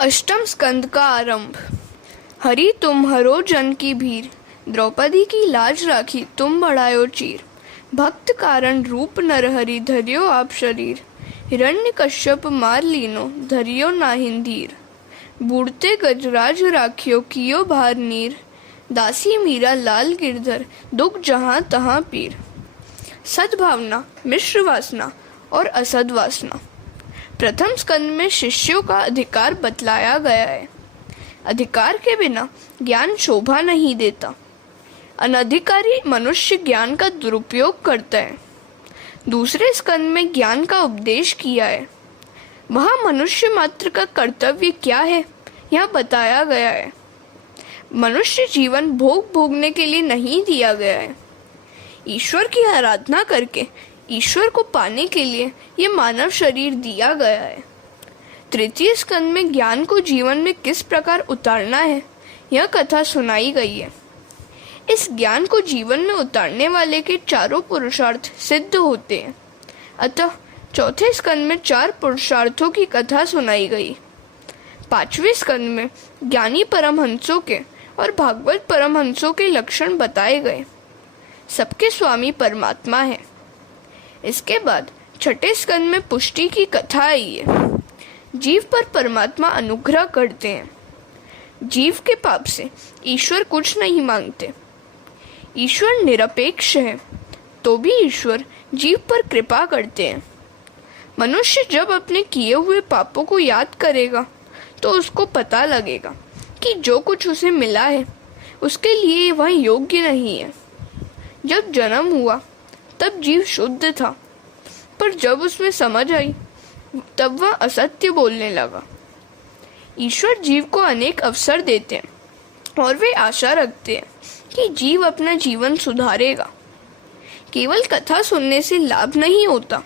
अष्टम स्कंद का आरंभ। हरि तुम हरो जन की भीर, द्रौपदी की लाज राखी तुम बढ़ायो चीर। भक्त कारण रूप नरहरि धरियो आप शरीर, हिरण्य कश्यप मार लीनो धरियो नाहिन धीर। बूढ़ते गजराज राखियो कियो भार नीर, दासी मीरा लाल गिरधर दुख जहाँ तहाँ पीर। सद्भावना, मिश्र वासना और असद वासना। प्रथम स्कंद में शिष्यों का अधिकार बतलाया गया है। अधिकार के बिना ज्ञान शोभा नहीं देता। अनधिकारी मनुष्य ज्ञान का दुरुपयोग करता है। दूसरे स्कंद में ज्ञान का उपदेश किया है। वहाँ मनुष्य मात्र का कर्तव्य क्या है यह बताया गया है। मनुष्य जीवन भोग भोगने के लिए नहीं दिया गया है। ईश्वर की आराधना करके ईश्वर को पाने के लिए ये मानव शरीर दिया गया है। तृतीय स्कंद में ज्ञान को जीवन में किस प्रकार उतारना है यह कथा सुनाई गई है। इस ज्ञान को जीवन में उतारने वाले के चारों पुरुषार्थ सिद्ध होते हैं। अतः चौथे स्कंद में 4 पुरुषार्थों की कथा सुनाई गई। 5वें स्कंद में ज्ञानी परमहंसों के और भागवत परमहंसों के लक्षण बताए गए। सबके स्वामी परमात्मा है। इसके बाद छठे स्कंद में पुष्टि की कथा आई है। जीव पर परमात्मा अनुग्रह करते हैं। जीव के पाप से ईश्वर कुछ नहीं मांगते। ईश्वर निरपेक्ष है तो भी ईश्वर जीव पर कृपा करते हैं। मनुष्य जब अपने किए हुए पापों को याद करेगा तो उसको पता लगेगा कि जो कुछ उसे मिला है उसके लिए वह योग्य नहीं है। जब जन्म हुआ तब जीव शुद्ध था, पर जब उसमें समझ आई तब वह असत्य बोलने लगा। ईश्वर जीव को अनेक अवसर देते हैं और वे आशा रखते हैं कि जीव अपना जीवन सुधारेगा। केवल कथा सुनने से लाभ नहीं होता।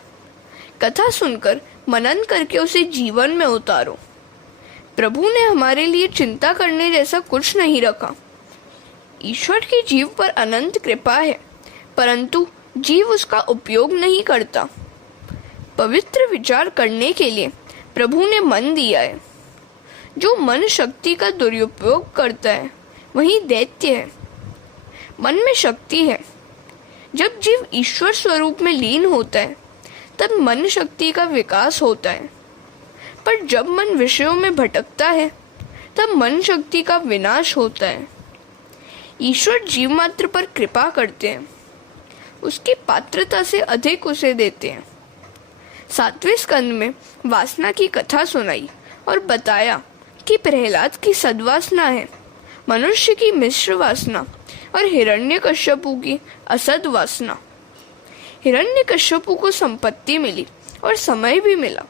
कथा सुनकर मनन करके उसे जीवन में उतारो। प्रभु ने हमारे लिए चिंता करने जैसा कुछ नहीं रखा। ईश्वर की जीव पर अनंत कृपा है, परंतु जीव उसका उपयोग नहीं करता। पवित्र विचार करने के लिए प्रभु ने मन दिया है। जो मन शक्ति का दुरुपयोग करता है वही दैत्य है। मन में शक्ति है। जब जीव ईश्वर स्वरूप में लीन होता है तब मन शक्ति का विकास होता है, पर जब मन विषयों में भटकता है तब मन शक्ति का विनाश होता है। ईश्वर जीव मात्र पर कृपा करते हैं, उसकी पात्रता से अधिक उसे देते हैं। 7वें स्कंद में वासना की कथा सुनाई और बताया कि प्रहलाद की सद्वासना है, मनुष्य की मिश्र वासना और हिरण्यकश्यपु की असद वासना। हिरण्यकश्यपु को संपत्ति मिली और समय भी मिला,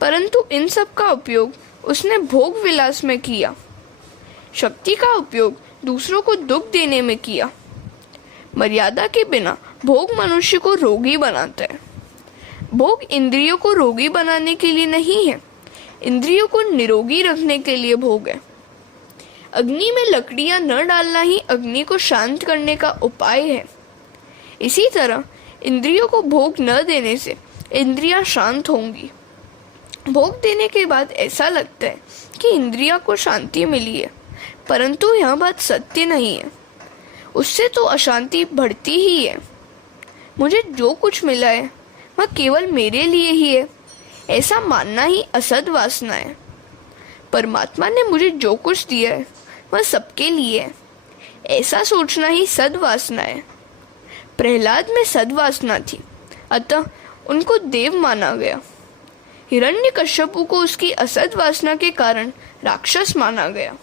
परंतु इन सब का उपयोग उसने भोग विलास में किया। शक्ति का उपयोग दूसरों को दुख देने में किया। मर्यादा के बिना भोग मनुष्य को रोगी बनाता है। भोग इंद्रियों को रोगी बनाने के लिए नहीं है, इंद्रियों को निरोगी रखने के लिए भोग है। अग्नि में लकड़ियां न डालना ही अग्नि को शांत करने का उपाय है। इसी तरह इंद्रियों को भोग न देने से इंद्रियां शांत होंगी। भोग देने के बाद ऐसा लगता है कि इंद्रियों को शांति मिली है, परंतु यह बात सत्य नहीं है। उससे तो अशांति बढ़ती ही है। मुझे जो कुछ मिला है वह केवल मेरे लिए ही है, ऐसा मानना ही असद वासना है। परमात्मा ने मुझे जो कुछ दिया है वह सबके लिए है, ऐसा सोचना ही सद्वासना है। प्रहलाद में सद्वासना थी, अतः उनको देव माना गया। हिरण्यकश्यपु को उसकी असद वासना के कारण राक्षस माना गया।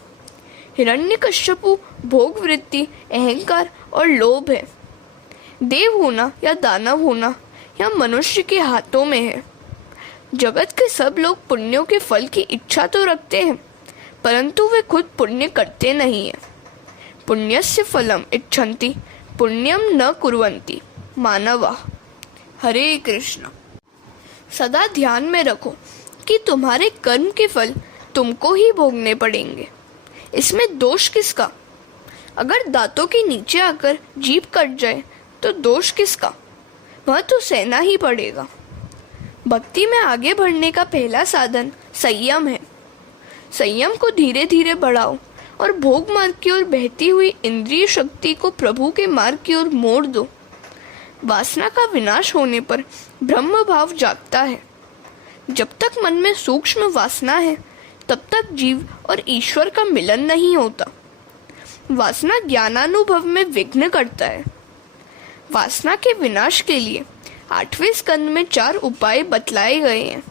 हिरण्यकश्यपु भोग वृत्ति, अहंकार और लोभ है। देव होना या दानव होना यह मनुष्य के हाथों में है। जगत के सब लोग पुण्यों के फल की इच्छा तो रखते हैं, परंतु वे खुद पुण्य करते नहीं है। पुण्यस्य फलम इच्छन्ति पुण्यम न कुर्वन्ति मानवाः। हरे कृष्ण। सदा ध्यान में रखो कि तुम्हारे कर्म के फल तुमको ही भोगने पड़ेंगे। इसमें दोष किसका? अगर दांतों के नीचे आकर जीभ कट जाए तो दोष किसका? वह तो सहना ही पड़ेगा। भक्ति में आगे बढ़ने का पहला साधन संयम है। संयम को धीरे धीरे बढ़ाओ और भोग मार्ग की ओर बहती हुई इंद्रिय शक्ति को प्रभु के मार्ग की ओर मोड़ दो। वासना का विनाश होने पर ब्रह्म भाव जागता है। जब तक मन में सूक्ष्म वासना है तब तक जीव और ईश्वर का मिलन नहीं होता। वासना ज्ञानानुभव में विघ्न करता है। वासना के विनाश के लिए 8वें स्कंद में 4 उपाय बतलाए गए हैं।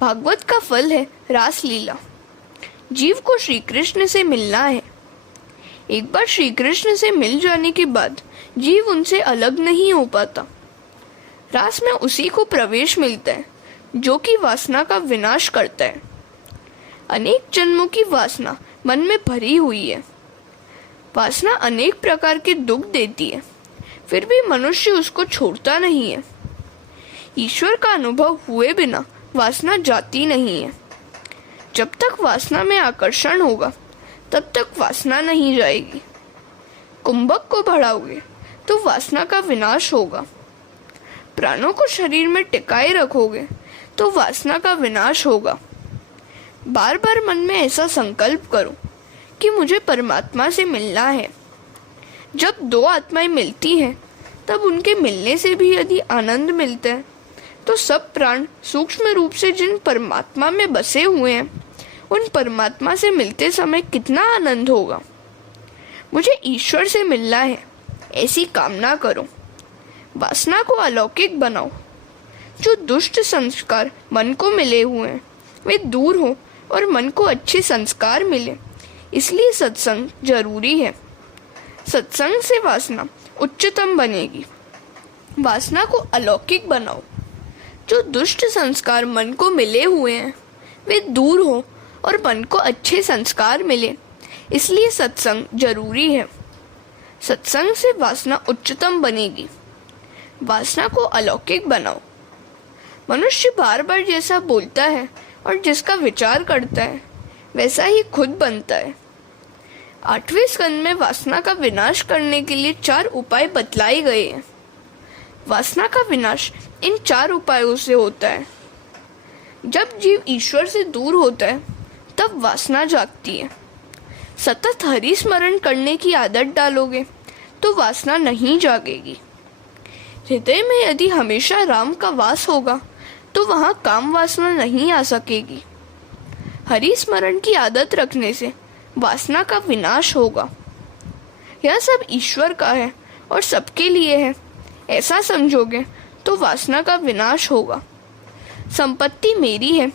भागवत का फल है रास लीला। जीव को श्री कृष्ण से मिलना है। एक बार श्री कृष्ण से मिल जाने के बाद जीव उनसे अलग नहीं हो पाता। रास में उसी को प्रवेश मिलता है जो कि वासना का विनाश करता है। अनेक जन्मों की वासना मन में भरी हुई है। वासना अनेक प्रकार के दुख देती है, फिर भी मनुष्य उसको छोड़ता नहीं है। ईश्वर का अनुभव हुए बिना वासना जाती नहीं है। जब तक वासना में आकर्षण होगा तब तक वासना नहीं जाएगी। कुंभक को बढ़ाओगे तो वासना का विनाश होगा। प्राणों को शरीर में टिकाए रखोगे तो वासना का विनाश होगा। बार बार मन में ऐसा संकल्प करो कि मुझे परमात्मा से मिलना है। जब 2 आत्माएं मिलती हैं तब उनके मिलने से भी यदि आनंद मिलता है तो सब प्राण सूक्ष्म रूप से जिन परमात्मा में बसे हुए हैं उन परमात्मा से मिलते समय कितना आनंद होगा। मुझे ईश्वर से मिलना है, ऐसी कामना करो। वासना को अलौकिक बनाओ। जो दुष्ट संस्कार मन को मिले हुए हैं वे दूर हो और मन को अच्छे संस्कार मिले, इसलिए सत्संग जरूरी है। सत्संग से वासना उच्चतम बनेगी। वासना को अलौकिक बनाओ। जो दुष्ट संस्कार मन को मिले हुए हैं वे दूर हो और मन को अच्छे संस्कार मिले, इसलिए सत्संग जरूरी है। सत्संग से वासना उच्चतम बनेगी। वासना को अलौकिक बनाओ। मनुष्य बार बार जैसा बोलता है और जिसका विचार करता है वैसा ही खुद बनता है। 8वें स्कंद में वासना का विनाश करने के लिए 4 उपाय बतलाए गए हैं। वासना का विनाश इन 4 उपायों से होता है। जब जीव ईश्वर से दूर होता है तब वासना जागती है। सतत हरि स्मरण करने की आदत डालोगे तो वासना नहीं जागेगी। हृदय में यदि हमेशा राम का वास होगा तो वहाँ काम वासना नहीं आ सकेगी। हरि स्मरण की आदत रखने से वासना का विनाश होगा। यह सब ईश्वर का है और सबके लिए है, ऐसा समझोगे तो वासना का विनाश होगा। संपत्ति मेरी है,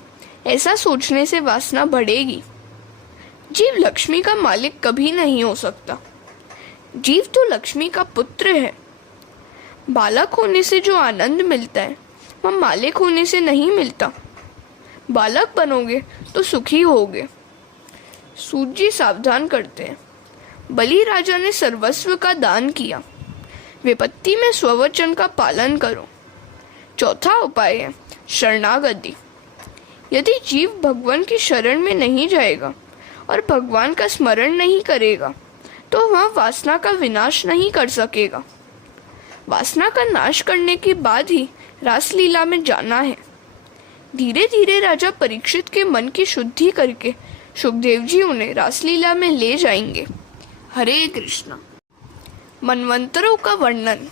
ऐसा सोचने से वासना बढ़ेगी। जीव लक्ष्मी का मालिक कभी नहीं हो सकता। जीव तो लक्ष्मी का पुत्र है। बालक होने से जो आनंद मिलता है वह मालिक होने से नहीं मिलता। बालक बनोगे तो सुखी होगे। सूत जी सावधान करते हैं। बलि राजा ने सर्वस्व का दान किया। विपत्ति में स्ववचन का पालन करो। चौथा उपाय है शरणागति। यदि जीव भगवान की शरण में नहीं जाएगा और भगवान का स्मरण नहीं करेगा तो वह वासना का विनाश नहीं कर सकेगा। वासना का नाश करने के बाद ही रासलीला में जाना है। धीरे धीरे राजा परीक्षित के मन की शुद्धि करके सुखदेव जी उन्हें रासलीला में ले जाएंगे। हरे कृष्णा। मनवंतरों का वर्णन।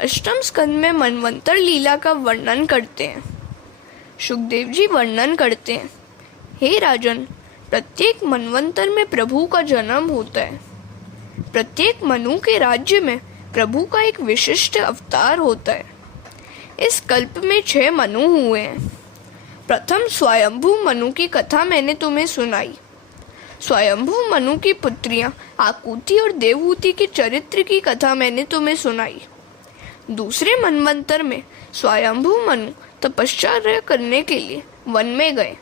8वें स्कंद में मनवंतर लीला का वर्णन करते हैं। सुखदेव जी वर्णन करते हैं, हे राजन, प्रत्येक मनवंतर में प्रभु का जन्म होता है। प्रत्येक मनु के राज्य में प्रभु का एक विशिष्ट अवतार होता है। इस कल्प में 6 मनु हुए हैं। प्रथम स्वयंभू मनु की कथा मैंने तुम्हें सुनाई। स्वयंभू मनु की पुत्रियां आकुति और देवहूति के चरित्र की कथा मैंने तुम्हें सुनाई। दूसरे मनवंतर में स्वयंभू मनु तपश्चर्या करने के लिए वन में गए।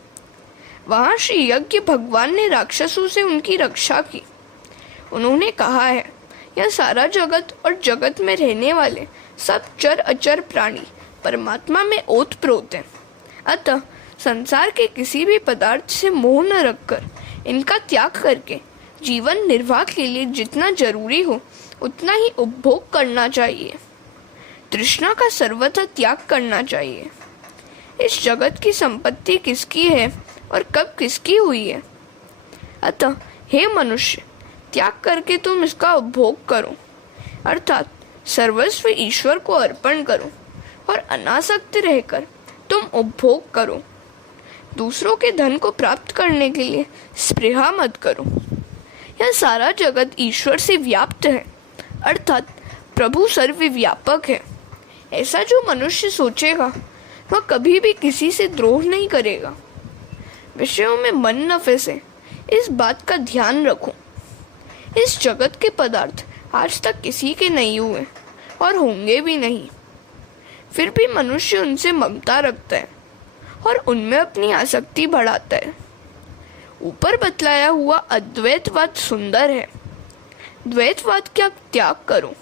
वहां श्री यज्ञ भगवान ने राक्षसों से उनकी रक्षा की। उन्होंने कहा है, यह सारा जगत और जगत में रहने वाले सब चर अचर प्राणी परमात्मा में ओतप्रोत हैं। अतः संसार के किसी भी पदार्थ से मोह न रखकर इनका त्याग करके जीवन निर्वाह के लिए जितना जरूरी हो उतना ही उपभोग करना चाहिए। तृष्णा का सर्वथा त्याग करना चाहिए। इस जगत की संपत्ति किसकी है और कब किसकी हुई है। अतः हे मनुष्य, त्याग करके तुम इसका उपभोग करो, अर्थात सर्वस्व ईश्वर को अर्पण करो और अनासक्त रहकर तुम उपभोग करो। दूसरों के धन को प्राप्त करने के लिए स्पृहा मत करो। यह सारा जगत ईश्वर से व्याप्त है, अर्थात प्रभु सर्वव्यापक है। ऐसा जो मनुष्य सोचेगा वह कभी भी किसी से द्रोह नहीं करेगा। विषयों में मन न फंसे, इस बात का ध्यान रखो। इस जगत के पदार्थ आज तक किसी के नहीं हुए और होंगे भी नहीं, फिर भी मनुष्य उनसे ममता रखता है और उनमें अपनी आसक्ति बढ़ाता है। ऊपर बतलाया हुआ अद्वैतवाद सुंदर है, द्वैतवाद का त्याग करो।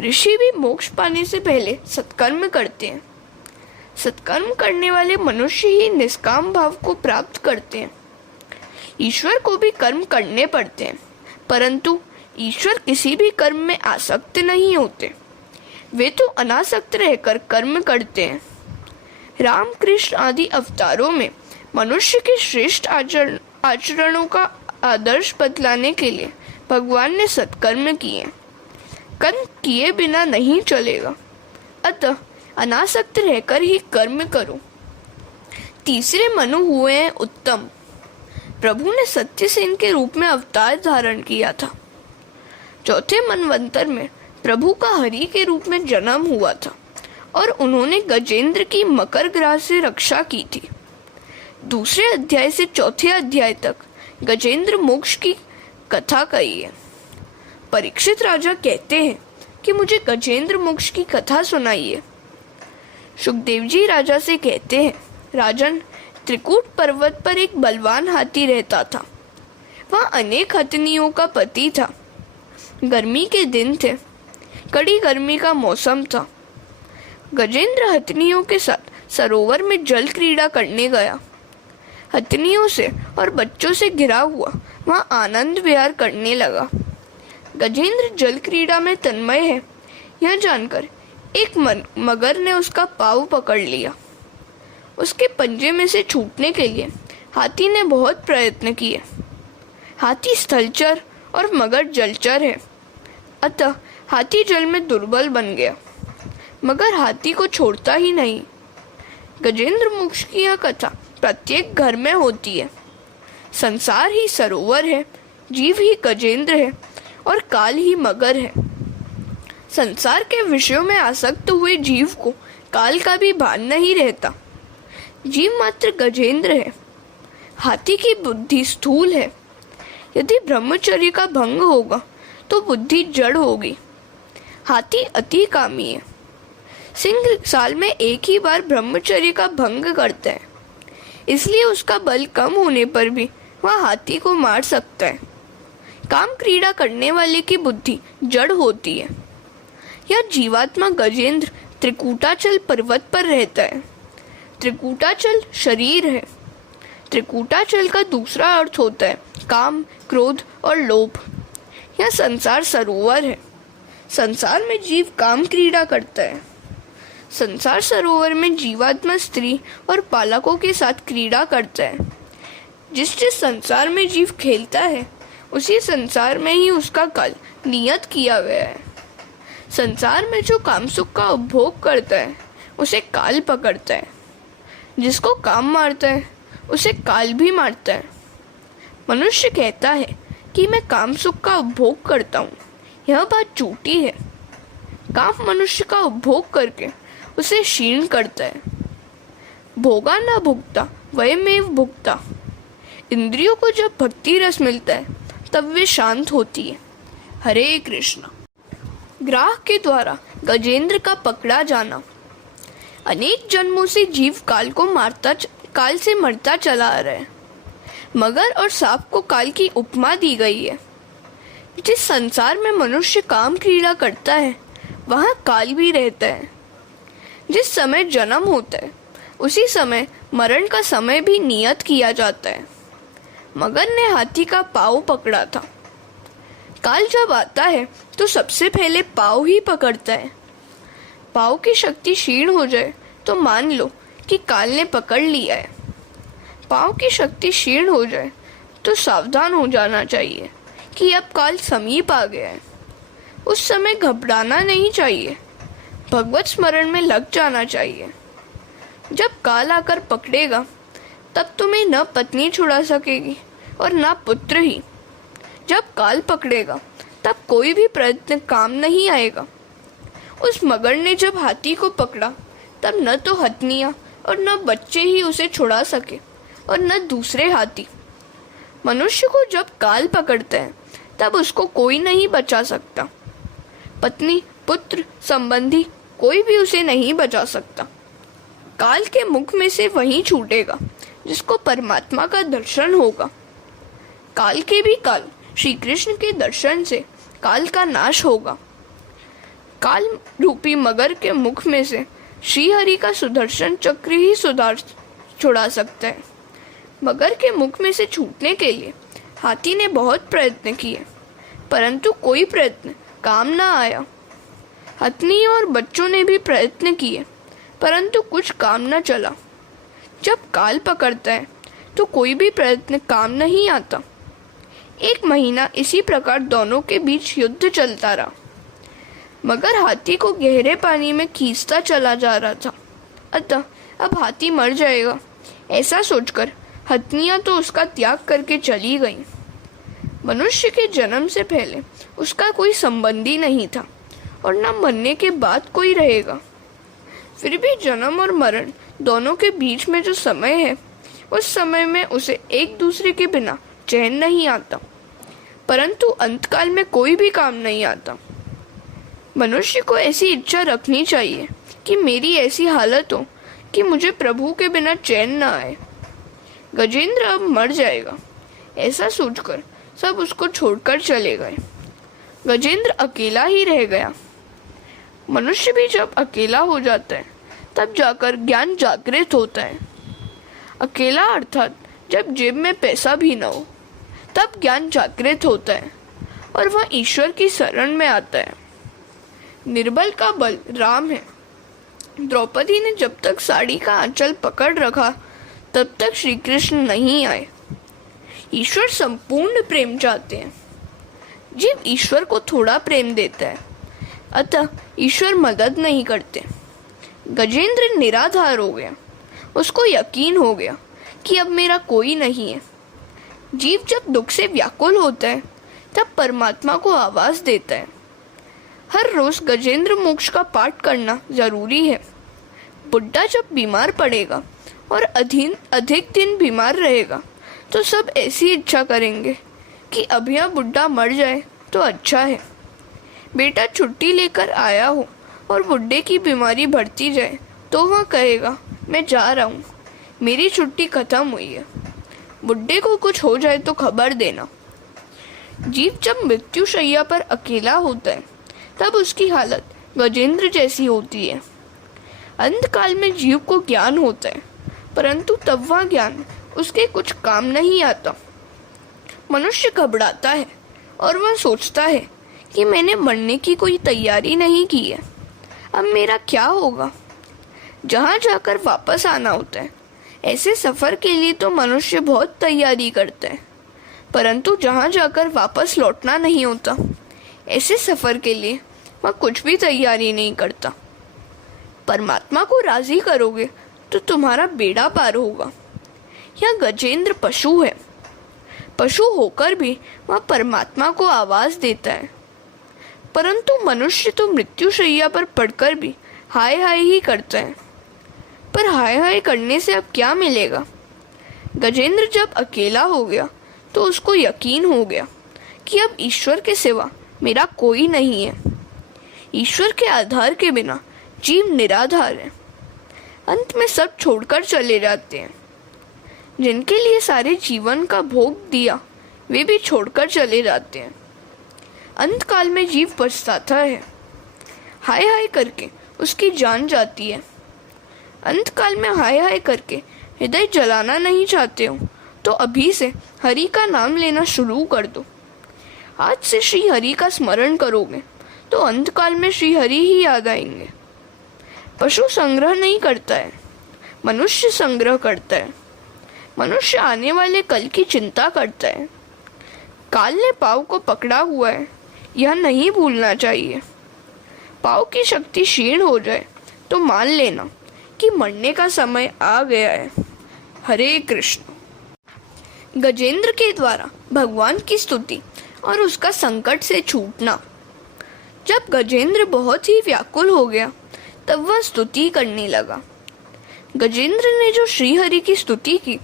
ऋषि भी मोक्ष पाने से पहले सत्कर्म करते हैं। सत्कर्म करने वाले मनुष्य ही निष्काम भाव को प्राप्त करते हैं। ईश्वर को भी कर्म करने पड़ते हैं, परंतु ईश्वर किसी भी कर्म में आसक्त नहीं होते। वे तो अनासक्त रहकर कर्म करते हैं। राम कृष्ण आदि अवतारों में मनुष्य के श्रेष्ठ आचरणों का आदर्श बतलाने के लिए भगवान ने सत्कर्म किए। कर्म किए बिना नहीं चलेगा, अतः अनासक्त रहकर ही कर्म करो। तीसरे मनु हुए हैं उत्तम। प्रभु ने सत्यसेन के रूप में अवतार धारण किया था। चौथे मनवंतर में प्रभु का हरि के रूप में जन्म हुआ था और उन्होंने गजेंद्र की मकर ग्रह से रक्षा की थी। दूसरे अध्याय से चौथे अध्याय तक गजेंद्र मोक्ष की कथा कही है। परीक्षित राजा कहते हैं कि मुझे गजेंद्र मोक्ष की कथा सुनाइए। सुखदेव जी राजा से कहते हैं, राजन, त्रिकूट पर्वत पर एक बलवान हाथी रहता था। वह अनेक हथनियों का पति था। गर्मी के दिन थे, कड़ी गर्मी का मौसम था। गजेंद्र हथनियों के साथ सरोवर में जल क्रीड़ा करने गया। हथनियों से और बच्चों से घिरा हुआ वहाँ आनंद विहार करने लगा। गजेंद्र जल क्रीड़ा में तन्मय है, यह जानकर एक मगर ने उसका पाँव पकड़ लिया। उसके पंजे में से छूटने के लिए हाथी ने बहुत प्रयत्न किए। हाथी स्थलचर और मगर जलचर है, अतः हाथी जल में दुर्बल बन गया, मगर हाथी को छोड़ता ही नहीं। गजेंद्र मोक्ष की यह कथा प्रत्येक घर में होती है। संसार ही सरोवर है, जीव ही गजेंद्र है और काल ही मगर है। संसार के विषयों में आसक्त हुए जीव को काल का भी भान नहीं रहता। जीव मात्र गजेंद्र है। हाथी की बुद्धि स्थूल है। यदि ब्रह्मचर्य का भंग होगा तो बुद्धि जड़ होगी। हाथी अति कामी है। सिंह साल में एक ही बार ब्रह्मचर्य का भंग करता है, इसलिए उसका बल कम होने पर भी वह हाथी को मार सकता है। काम क्रीड़ा करने वाले की बुद्धि जड़ होती है। यह जीवात्मा गजेंद्र त्रिकूटाचल पर्वत पर रहता है। त्रिकूटाचल शरीर है। त्रिकूटाचल का दूसरा अर्थ होता है काम, क्रोध और लोभ। यह संसार सरोवर है। संसार में जीव काम क्रीड़ा करता है। संसार सरोवर में जीवात्मा स्त्री और बालकों के साथ क्रीड़ा करता है। जिस संसार में जीव खेलता है, उसी संसार में ही उसका काल नियत किया गया है। संसार में जो काम सुख का उपभोग करता है, उसे काल पकड़ता है। जिसको काम मारता है, उसे काल भी मारता है। मनुष्य कहता है कि मैं काम सुख का उपभोग करता हूँ, यह बात झूठी है। काम मनुष्य का उपभोग करके उसे क्षीण करता है। भोगा न भुगता वयमेव भुगता। इंद्रियों को जब भक्ति रस मिलता है तब वे शांत होती है। हरे कृष्ण। ग्राह के द्वारा गजेंद्र का पकड़ा जाना। अनेक जन्मों से जीव काल से मरता चला आ रहा है। मगर और सांप को काल की उपमा दी गई है। जिस संसार में मनुष्य काम क्रीड़ा करता है, वहाँ काल भी रहता है। जिस समय जन्म होता है, उसी समय मरण का समय भी नियत किया जाता है। मगर ने हाथी का पाँव पकड़ा था। काल जब आता है तो सबसे पहले पाँव ही पकड़ता है। पाँव की शक्ति क्षीण हो जाए तो मान लो कि काल ने पकड़ लिया है। पाँव की शक्ति क्षीण हो जाए तो सावधान हो जाना चाहिए कि अब काल समीप आ गया है। उस समय घबराना नहीं चाहिए, भगवत स्मरण में लग जाना चाहिए। जब काल आकर पकड़ेगा तब तुम्हें न पत्नी छुड़ा सकेगी और न पुत्र ही। जब काल पकड़ेगा तब कोई भी प्रयत्न काम नहीं आएगा। उस मगर ने जब हाथी को पकड़ा तब न तो हथनियाँ और न बच्चे ही उसे छुड़ा सके और न दूसरे हाथी। मनुष्य को जब काल पकड़ते हैं तब उसको कोई नहीं बचा सकता। पत्नी, पुत्र, संबंधी कोई भी उसे नहीं बचा सकता। काल के मुख में से वही छूटेगा जिसको परमात्मा का दर्शन होगा। काल के भी काल श्री कृष्ण के दर्शन से काल का नाश होगा। काल रूपी मगर के मुख में से श्री हरि का सुदर्शन चक्र ही छुड़ा सकता है। मगर के मुख में से छूटने के लिए हाथी ने बहुत प्रयत्न किए, परंतु कोई प्रयत्न काम न आया। हथनी और बच्चों ने भी प्रयत्न किए, परंतु कुछ काम न चला। जब काल पकड़ता है तो कोई भी प्रयत्न काम नहीं आता। 1 महीना इसी प्रकार दोनों के बीच युद्ध चलता रहा। मगर हाथी को गहरे पानी में खींचता चला जा रहा था, अतः अब हाथी मर जाएगा ऐसा सोचकर हथनियाँ तो उसका त्याग करके चली गईं। मनुष्य के जन्म से पहले उसका कोई संबंधी नहीं था और न मरने के बाद कोई रहेगा। फिर भी जन्म और मरण दोनों के बीच में जो समय है, उस समय में उसे एक दूसरे के बिना चैन नहीं आता, परंतु अंतकाल में कोई भी काम नहीं आता। मनुष्य को ऐसी इच्छा रखनी चाहिए कि मेरी ऐसी हालत हो कि मुझे प्रभु के बिना चैन न आए। गजेंद्र अब मर जाएगा ऐसा सोचकर सब उसको छोड़कर चले गए। गजेंद्र अकेला ही रह गया। मनुष्य भी जब अकेला हो जाता है तब जाकर ज्ञान जागृत होता है। अकेला अर्थात जब जेब में पैसा भी न हो, तब ज्ञान जागृत होता है और वह ईश्वर की शरण में आता है। निर्बल का बल राम है। द्रौपदी ने जब तक साड़ी का आंचल पकड़ रखा तब तक श्री कृष्ण नहीं आए। ईश्वर संपूर्ण प्रेम चाहते हैं। जीव ईश्वर को थोड़ा प्रेम देता है, अतः ईश्वर मदद नहीं करते। गजेंद्र निराधार हो गया। उसको यकीन हो गया कि अब मेरा कोई नहीं है। जीव जब दुख से व्याकुल होता है तब परमात्मा को आवाज देता है। हर रोज गजेंद्र मोक्ष का पाठ करना जरूरी है। बुढ़ा जब बीमार पड़ेगा और अधिक दिन बीमार रहेगा तो सब ऐसी इच्छा करेंगे कि अब यह बुढ़ा मर जाए तो अच्छा है। बेटा छुट्टी लेकर आया हो और बुढ़े की बीमारी बढ़ती जाए तो वह कहेगा मैं जा रहा हूँ, मेरी छुट्टी खत्म हुई है। बुढ़े को कुछ हो जाए तो खबर देना। जीव जब मृत्यु शैया पर अकेला होता है तब उसकी हालत गजेंद्र जैसी होती है। अंतकाल में जीव को ज्ञान होता है, परंतु तब वह ज्ञान उसके कुछ काम नहीं आता। मनुष्य घबराता है और वह सोचता है कि मैंने मरने की कोई तैयारी नहीं की है, अब मेरा क्या होगा। जहाँ जाकर वापस आना होता है, ऐसे सफ़र के लिए तो मनुष्य बहुत तैयारी करता है, परंतु जहाँ जाकर वापस लौटना नहीं होता, ऐसे सफ़र के लिए वह कुछ भी तैयारी नहीं करता। परमात्मा को राज़ी करोगे तो तुम्हारा बेड़ा पार होगा। यह गजेंद्र पशु है। पशु होकर भी वह परमात्मा को आवाज़ देता है, परंतु मनुष्य तो मृत्युशैया पर पड़कर भी हाय हाय ही करता है। पर हाय हाय करने से अब क्या मिलेगा। गजेंद्र जब अकेला हो गया तो उसको यकीन हो गया कि अब ईश्वर के सिवा मेरा कोई नहीं है। ईश्वर के आधार के बिना जीव निराधार है। अंत में सब छोड़कर चले जाते हैं। जिनके लिए सारे जीवन का भोग दिया वे भी छोड़कर चले जाते हैं। अंतकाल में जीव पछताता है। हाय हाय करके उसकी जान जाती है। अंतकाल में हाय हाय करके हृदय जलाना नहीं चाहते हो तो अभी से हरि का नाम लेना शुरू कर दो। आज से श्री हरि का स्मरण करोगे तो अंतकाल में श्री हरि ही याद आएंगे। पशु संग्रह नहीं करता है, मनुष्य संग्रह करता है। मनुष्य आने वाले कल की चिंता करता है। काल ने पाव को पकड़ा हुआ है, यह नहीं भूलना चाहिए। पाव की शक्ति क्षीण हो जाए तो मान लेना कि मरने का समय आ गया है। हरे कृष्ण। गजेंद्र के द्वारा भगवान की स्तुति और उसका संकट से छूटना। जब गजेंद्र बहुत ही व्याकुल हो गया तब वह स्तुति करने लगा। गजेंद्र ने जो श्रीहरि की स्तुति की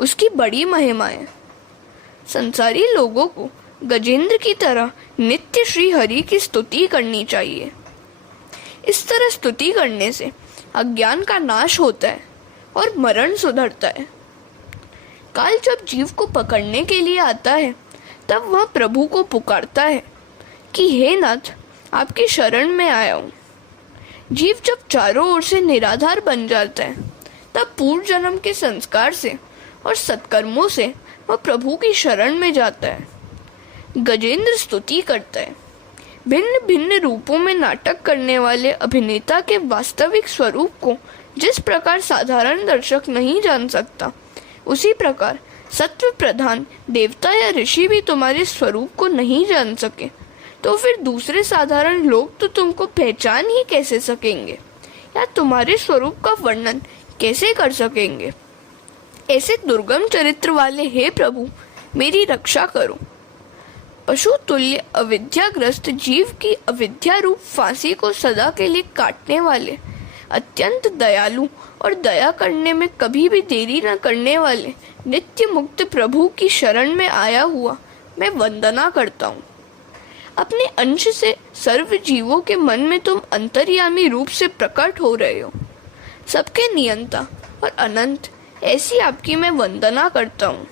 उसकी बड़ी महिमा है। संसारी लोगों को गजेंद्र की तरह नित्य श्रीहरि की स्तुति करनी चाहिए। इस तरह स्तुति करने से अज्ञान का नाश होता है और मरण सुधरता है। काल जब जीव को पकड़ने के लिए आता है तब वह प्रभु को पुकारता है कि हे नाथ, आपकी शरण में आया हूँ। जीव जब चारों ओर से निराधार बन जाता है तब पूर्व जन्म के संस्कार से और सत्कर्मों से वह प्रभु की शरण में जाता है। गजेंद्र स्तुति करता है। भिन्न भिन्न रूपों में नाटक करने वाले अभिनेता के वास्तविक स्वरूप को जिस प्रकार साधारण दर्शक नहीं जान सकता, उसी प्रकार सत्व प्रधान देवता या ऋषि भी तुम्हारे स्वरूप को नहीं जान सके तो फिर दूसरे साधारण लोग तो तुमको पहचान ही कैसे सकेंगे या तुम्हारे स्वरूप का वर्णन कैसे कर सकेंगे। ऐसे दुर्गम चरित्र वाले हे प्रभु, मेरी रक्षा करो। पशु तुल्य अविद्याग्रस्त जीव की अविद्या रूप फांसी को सदा के लिए काटने वाले, अत्यंत दयालु और दया करने में कभी भी देरी न करने वाले नित्य मुक्त प्रभु की शरण में आया हुआ मैं वंदना करता हूँ। अपने अंश से सर्व जीवों के मन में तुम अंतर्यामी रूप से प्रकट हो रहे हो। सबके नियंता और अनंत ऐसी आपकी मैं वंदना करता हूँ।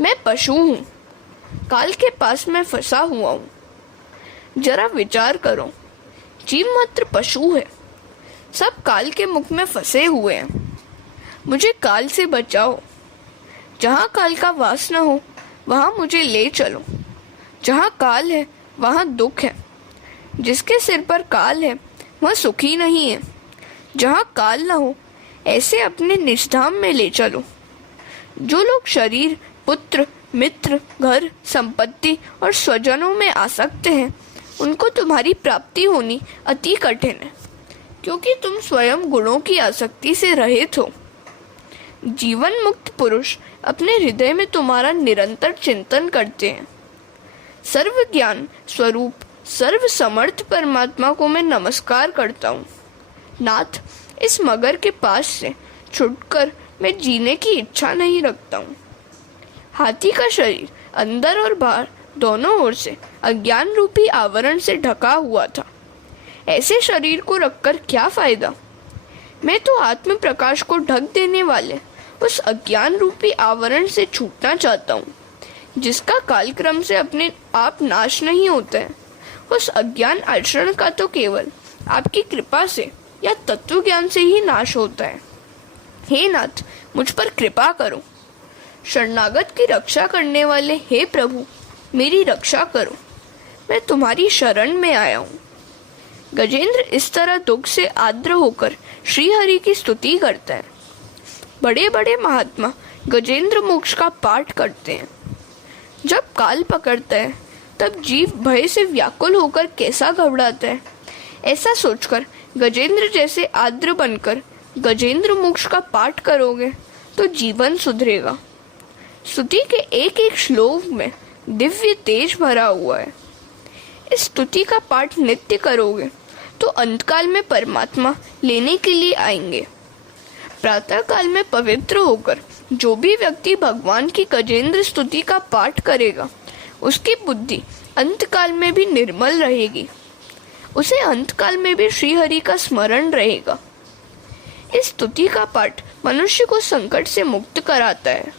मैं पशु हूँ, काल के पास मैं फंसा हुआ हूँ। जरा विचार करो, जीव मात्र पशु है, सब काल के मुख में फंसे हुए हैं। मुझे काल से बचाओ। जहाँ काल का वास न हो वहाँ मुझे ले चलो। जहाँ काल है वहाँ दुख है। जिसके सिर पर काल है वह सुखी नहीं है। जहाँ काल न हो ऐसे अपने निष्धाम में ले चलो। जो लोग शरीर, पुत्र, मित्र, घर, संपत्ति और स्वजनों में आसक्त हैं, उनको तुम्हारी प्राप्ति होनी अति कठिन है, क्योंकि तुम स्वयं गुणों की आसक्ति से रहित हो। जीवन मुक्त पुरुष अपने हृदय में तुम्हारा निरंतर चिंतन करते हैं। सर्व ज्ञान स्वरूप सर्व समर्थ परमात्मा को मैं नमस्कार करता हूँ। नाथ, इस मगर के पास से छुटकर मैं जीने की इच्छा नहीं रखता हूँ। हाथी का शरीर अंदर और बाहर दोनों ओर से अज्ञान रूपी आवरण से ढका हुआ था। ऐसे शरीर को रखकर क्या फायदा। मैं तो आत्म प्रकाश को ढक देने वाले उस अज्ञान रूपी आवरण से छूटना चाहता हूँ, जिसका कालक्रम से अपने आप नाश नहीं होता है। उस अज्ञान आचरण का तो केवल आपकी कृपा से या तत्व ज्ञान से ही नाश होता है। हे नाथ, मुझ पर कृपा करो। शरणागत की रक्षा करने वाले हे प्रभु, मेरी रक्षा करो। मैं तुम्हारी शरण में आया हूँ। गजेंद्र इस तरह दुख से आर्द्र होकर श्रीहरि की स्तुति करता है। बड़े बड़े महात्मा गजेंद्र मोक्ष का पाठ करते हैं। जब काल पकड़ता है तब जीव भय से व्याकुल होकर कैसा घबराता है। ऐसा सोचकर गजेंद्र जैसे आर्द्र बनकर गजेंद्र मोक्ष का पाठ करोगे तो जीवन सुधरेगा। स्तुति के एक एक श्लोक में दिव्य तेज भरा हुआ है। इस स्तुति का पाठ नित्य करोगे तो अंतकाल में परमात्मा लेने के लिए आएंगे। प्रातः काल में पवित्र होकर जो भी व्यक्ति भगवान की गजेंद्र स्तुति का पाठ करेगा, उसकी बुद्धि अंतकाल में भी निर्मल रहेगी। उसे अंतकाल में भी श्रीहरि का स्मरण रहेगा। इस स्तुति का पाठ मनुष्य को संकट से मुक्त कराता है।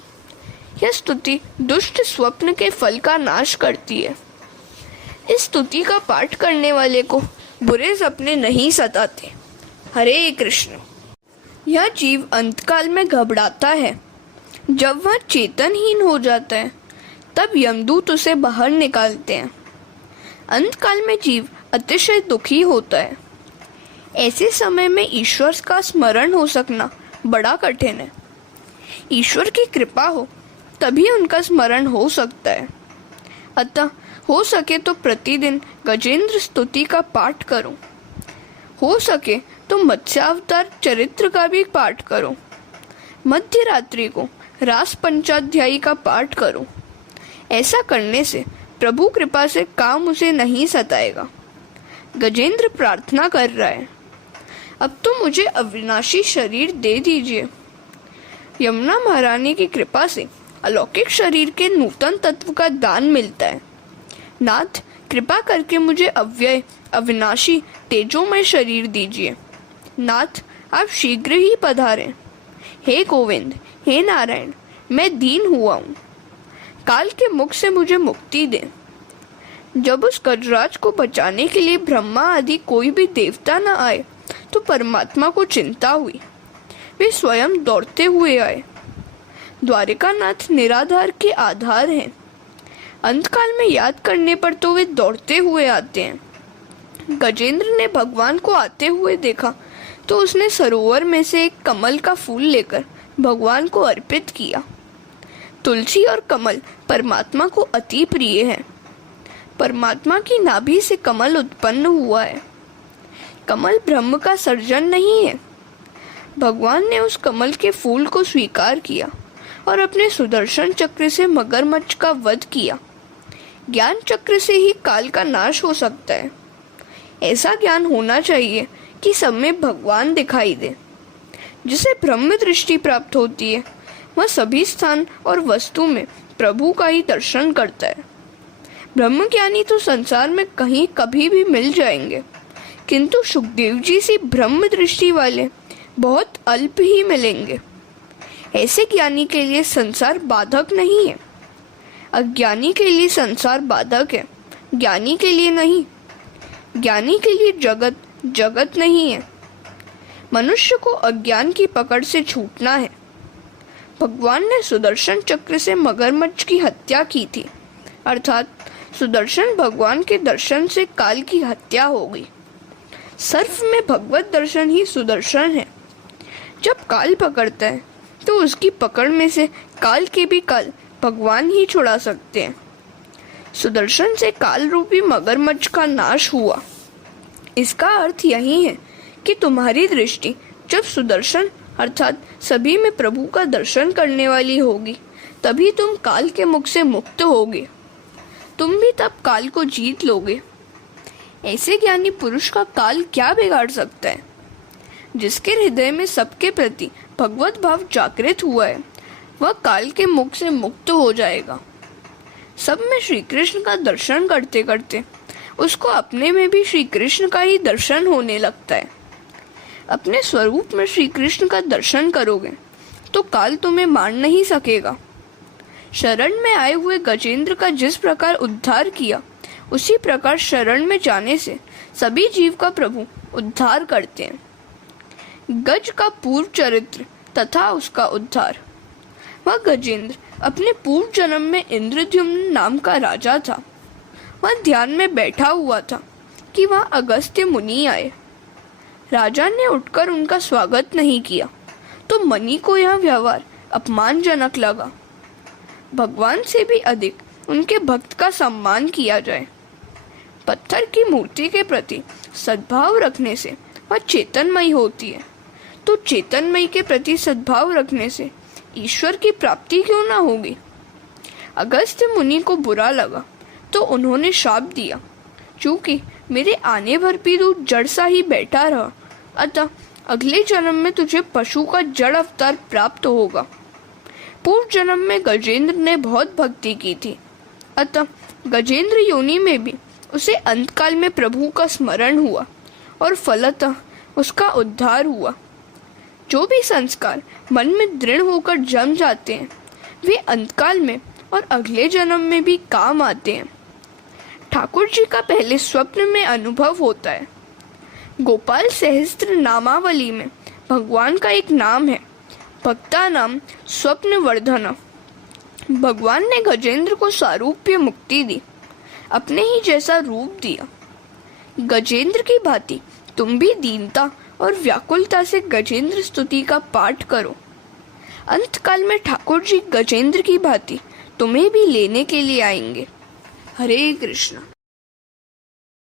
यह स्तुति दुष्ट स्वप्न के फल का नाश करती है। इस स्तुति का पाठ करने वाले को बुरे सपने नहीं सताते। हरे कृष्ण। यह जीव अंतकाल में घबराता है। जब वह चेतनहीन हो जाता है तब यमदूत उसे बाहर निकालते हैं। अंतकाल में जीव अतिशय दुखी होता है। ऐसे समय में ईश्वर का स्मरण हो सकना बड़ा कठिन है। ईश्वर की कृपा हो तभी उनका स्मरण हो सकता है। अतः हो सके तो प्रतिदिन गजेंद्र स्तुति का पाठ करो, हो सके तो मत्स्यावतार चरित्र का भी पाठ करो, मध्य रात्रि को रास पंचाध्यायी का पाठ करो। ऐसा करने से प्रभु कृपा से काम उसे नहीं सताएगा। गजेंद्र प्रार्थना कर रहा है, अब तो मुझे अविनाशी शरीर दे दीजिए। यमुना महारानी की कृपा से अलौकिक शरीर के नूतन तत्व का दान मिलता है। नाथ, कृपा करके मुझे अव्यय अविनाशी तेजोमय शरीर दीजिए। नाथ, आप शीघ्र ही पधारें। हे गोविंद, हे नारायण, मैं दीन हुआ हूँ, काल के मुख से मुझे मुक्ति दे। जब उस गजराज को बचाने के लिए ब्रह्मा आदि कोई भी देवता न आए तो परमात्मा को चिंता हुई। वे स्वयं दौड़ते हुए आए। द्वारिकानाथ निराधार के आधार हैं। अंतकाल में याद करने पर तो वे दौड़ते हुए आते हैं। गजेंद्र ने भगवान को आते हुए देखा तो उसने सरोवर में से एक कमल का फूल लेकर भगवान को अर्पित किया। तुलसी और कमल परमात्मा को अति प्रिय है। परमात्मा की नाभि से कमल उत्पन्न हुआ है। कमल ब्रह्म का सर्जन नहीं है। भगवान ने उस कमल के फूल को स्वीकार किया और अपने सुदर्शन चक्र से मगरमच्छ का वध किया। ज्ञान चक्र से ही काल का नाश हो सकता है। ऐसा ज्ञान होना चाहिए कि सब में भगवान दिखाई दे। जिसे ब्रह्म दृष्टि प्राप्त होती है वह सभी स्थान और वस्तु में प्रभु का ही दर्शन करता है। ब्रह्म ज्ञानी तो संसार में कहीं कभी भी मिल जाएंगे, किंतु सुखदेव जी सी ब्रह्म दृष्टि वाले बहुत अल्प ही मिलेंगे। ऐसे ज्ञानी के लिए संसार बाधक नहीं है। अज्ञानी के लिए संसार बाधक है, ज्ञानी के लिए नहीं। ज्ञानी के लिए जगत जगत नहीं है। मनुष्य को अज्ञान की पकड़ से छूटना है। भगवान ने सुदर्शन चक्र से मगरमच्छ की हत्या की थी, अर्थात सुदर्शन भगवान के दर्शन से काल की हत्या हो गई। सर्फ में भगवत दर्शन ही सुदर्शन है। जब काल पकड़ता है तो उसकी पकड़ में से काल के भी काल भगवान ही छुड़ा सकते हैं। सुदर्शन से काल रूपी मगरमच्छ का नाश हुआ। इसका अर्थ यही है कि तुम्हारी दृष्टि जब सुदर्शन अर्थात सभी में प्रभु का दर्शन करने वाली होगी तभी तुम काल के मुख से मुक्त होगे। तुम भी तब काल को जीत लोगे। ऐसे ज्ञानी पुरुष का काल क्या बिगाड़ सकता है? जिसके हृदय में सबके प्रति भगवत भाव जागृत हुआ है वह काल के मुख से मुक्त हो जाएगा। सब में श्री कृष्ण का दर्शन करते करते उसको अपने में भी श्री कृष्ण का ही दर्शन होने लगता है। अपने स्वरूप में श्री कृष्ण का दर्शन करोगे तो काल तुम्हें मार नहीं सकेगा। शरण में आए हुए गजेंद्र का जिस प्रकार उद्धार किया उसी प्रकार शरण में जाने से सभी जीव का प्रभु उद्धार करते हैं। गज का पूर्व चरित्र तथा उसका उद्धार। वह गजेंद्र अपने पूर्व जन्म में इंद्रद्युम्न नाम का राजा था। वह ध्यान में बैठा हुआ था कि वह अगस्त्य मुनि आए। राजा ने उठकर उनका स्वागत नहीं किया तो मुनि को यह व्यवहार अपमानजनक लगा। भगवान से भी अधिक उनके भक्त का सम्मान किया जाए। पत्थर की मूर्ति के प्रति सद्भाव रखने से वह चेतनमयी होती है, तो चेतनमयी के प्रति सद्भाव रखने से ईश्वर की प्राप्ति क्यों ना होगी। अगस्त्य मुनि को बुरा लगा तो उन्होंने शाप दिया, चूंकि मेरे आने भर भी तू जड़ सा ही बैठा रहा, अतः अगले जन्म में तुझे पशु का जड़ अवतार प्राप्त होगा। पूर्व जन्म में गजेंद्र ने बहुत भक्ति की थी, अतः गजेंद्र योनि में भी उसे अंतकाल में प्रभु का स्मरण हुआ और फलतः उसका उद्धार हुआ। जो भी संस्कार मन में दृढ़ होकर जम जाते हैं वे अंतकाल में और अगले जन्म में भी काम आते हैं। ठाकुर जी का पहले स्वप्न में अनुभव होता है। गोपाल सहस्त्र नामावली में भगवान का एक नाम है भक्ता नाम स्वप्न वर्धना। भगवान ने गजेंद्र को सारूप्य मुक्ति दी, अपने ही जैसा रूप दिया। गजेंद्र की भांति तुम भी दीनता और व्याकुलता से गजेंद्र स्तुति का पाठ करो। अंतकाल में ठाकुर जी गजेंद्र की भांति तुम्हें भी लेने के लिए आएंगे। हरे कृष्ण।